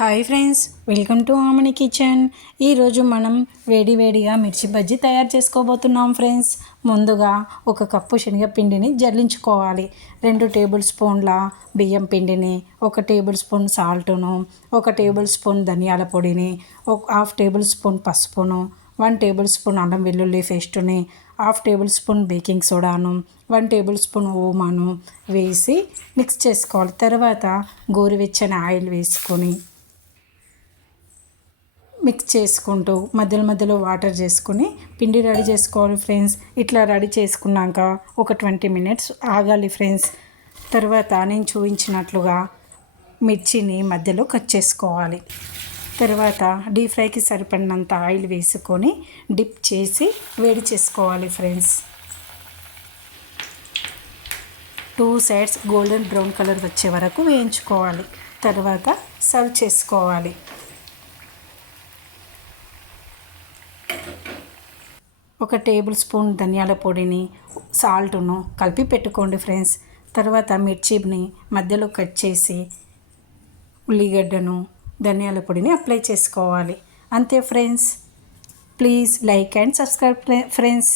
Hi friends, welcome to Aamani kitchen. ఈరోజు మనం వేడివేడిగా మిర్చి బజ్జీ తయారు చేసుకోబోతున్నాం ఫ్రెండ్స్. ముందుగా ఒక కప్పు శనగపిండిని జల్లించుకోవాలి. 2 టేబుల్ స్పూన్ల బియ్యం పిండిని, 1 టేబుల్ స్పూన్ సాల్టును, 1 టేబుల్ స్పూన్ ధనియాల పొడిని, 1/2 టేబుల్ స్పూన్ పసుపును, 1 టేబుల్ స్పూన్ అల్లం వెల్లుల్లి పేస్టుని, 1/2 టేబుల్ స్పూన్ బేకింగ్ సోడాను, 1 టేబుల్ స్పూన్ ఓమాను వేసి మిక్స్ చేసుకోవాలి. తర్వాత గోరువెచ్చని ఆయిల్ వేసుకొని మిక్స్ చేసుకుంటూ మధ్యలో వాటర్ చేసుకుని పిండి రెడీ చేసుకోవాలి ఫ్రెండ్స్. ఇట్లా రెడీ చేసుకున్నాక ఒక 20 మినిట్స్ ఆగాలి ఫ్రెండ్స్. తర్వాత నేను చూపించినట్లుగా మిర్చిని మధ్యలో కట్ చేసుకోవాలి. తర్వాత డీప్ ఫ్రైకి సరిపడినంత ఆయిల్ వేసుకొని డిప్ చేసి వేడి చేసుకోవాలి friends. 2 sides golden brown colour వచ్చే వరకు వేయించుకోవాలి. తర్వాత సర్వ్ చేసుకోవాలి. ఒక టేబుల్ స్పూన్ ధనియాల పొడిని, సాల్ట్ను కలిపి పెట్టుకోండి ఫ్రెండ్స్. తర్వాత మిర్చిని మధ్యలో కట్ చేసి ఉల్లిగడ్డను, ధనియాల పొడిని అప్లై చేసుకోవాలి. అంతే friends. Please like and subscribe friends.